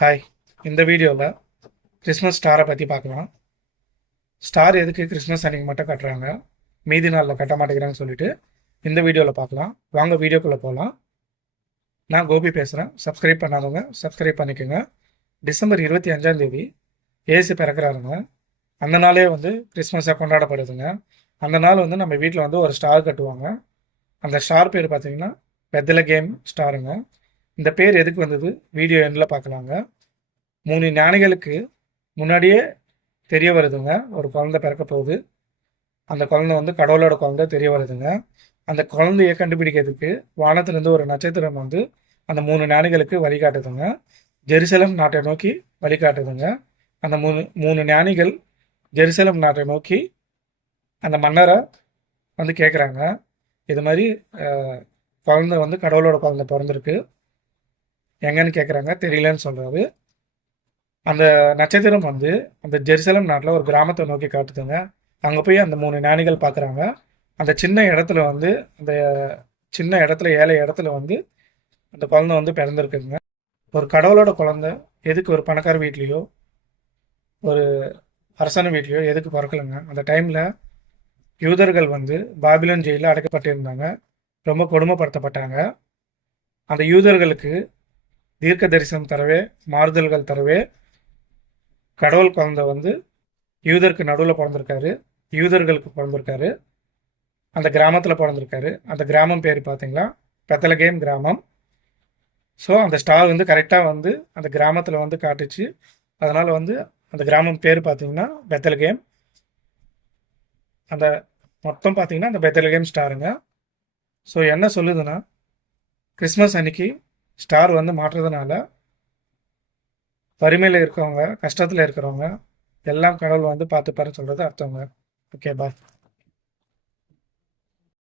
Hi. இந்த வீடியோவில் Christmas ஸ்டாரை பற்றி பார்க்கலாம். ஸ்டார் எதுக்கு கிறிஸ்மஸ் அன்றைக்கி மட்டும் கட்டுறாங்க, மீதி நாளில் கட்ட மாட்டேங்கிறாங்கன்னு சொல்லிட்டு இந்த வீடியோவில் பார்க்கலாம். வாங்க வீடியோக்குள்ளே போகலாம். நான் கோபி பேசுகிறேன். சப்ஸ்கிரைப் பண்ணாதவங்க சப்ஸ்கிரைப் பண்ணிக்கோங்க. டிசம்பர் 25 ஏசு பிறக்கிறாருங்க. அந்த நாளே கிறிஸ்மஸாக கொண்டாடப்படுதுங்க. அந்த நாள் நம்ம வீட்டில் ஒரு ஸ்டார் கட்டுவாங்க. அந்த ஸ்டார் பேர் பார்த்தீங்கன்னா பெத்லகேம் ஸ்டாருங்க. இந்த பேர் எதுக்கு வந்தது வீடியோ எண்டில் பார்க்கலாங்க. 3 ஞானிகளுக்கு முன்னாடியே தெரிய வருதுங்க, ஒரு குழந்தை பிறக்க போகுது. அந்த குழந்தை கடவுளோட குழந்தை தெரிய வருதுங்க. அந்த குழந்தைய கண்டுபிடிக்கிறதுக்கு வானத்திலேருந்து ஒரு நட்சத்திரம் அந்த 3 ஞானிகளுக்கு வழிகாட்டுதுங்க. ஜெருசலம் நாட்டை நோக்கி வழிகாட்டுதுங்க. அந்த மூணு ஞானிகள் ஜெருசலம் நாட்டை நோக்கி அந்த மன்னரை கேட்குறாங்க, இது மாதிரி குழந்தை கடவுளோட குழந்தை பிறந்திருக்கு, எங்கன்னு கேட்குறாங்க. தெரியலன்னு சொல்கிறாரு. அந்த நட்சத்திரம் அந்த ஜெருசலம் நாட்டில் ஒரு கிராமத்தை நோக்கி காட்டுதுங்க. அங்கே போய் அந்த 3 ஞானிகள் பார்க்குறாங்க. அந்த சின்ன இடத்துல அந்த சின்ன இடத்துல ஏழை இடத்துல அந்த குழந்தை பிறந்திருக்குங்க. ஒரு கடவுளோட குழந்தை எதுக்கு ஒரு பணக்கார வீட்லேயோ ஒரு அரசன வீட்லேயோ எதுக்கு பிறக்கலைங்க? அந்த டைமில் யூதர்கள் பாபிலோன் ஜெயிலில் அடைக்கப்பட்டிருந்தாங்க, ரொம்ப கொடுமைப்படுத்தப்பட்டாங்க. அந்த யூதர்களுக்கு தீர்க்க தரிசனம் தரவே, மாறுதல்கள் தரவே கடவுள் குழந்தை யூதருக்கு நடுவில் பிறந்திருக்காரு, யூதர்களுக்கு பிறந்திருக்காரு. அந்த கிராமத்தில் பிறந்திருக்காரு. அந்த கிராமம் பேர் பார்த்தீங்களா பெத்லகேம் கிராமம். ஸோ அந்த ஸ்டார் கரெக்டாக அந்த கிராமத்தில் காட்டுச்சு. அதனால் அந்த கிராமம் பேர் பார்த்தீங்கன்னா பெத்லகேம். அந்த மொத்தம் பார்த்தீங்கன்னா அந்த பெத்லகேம் ஸ்டாருங்க. ஸோ என்ன சொல்லுதுன்னா, கிறிஸ்மஸ் அன்னைக்கு ஸ்டார் மாற்றுறதுனால வறுமையில் இருக்கிறவங்க, கஷ்டத்தில் இருக்கிறவங்க எல்லாம் கடவுள் பார்த்துப்பாருன்னு சொல்கிறது அர்த்தங்க. ஓகே, பாய்.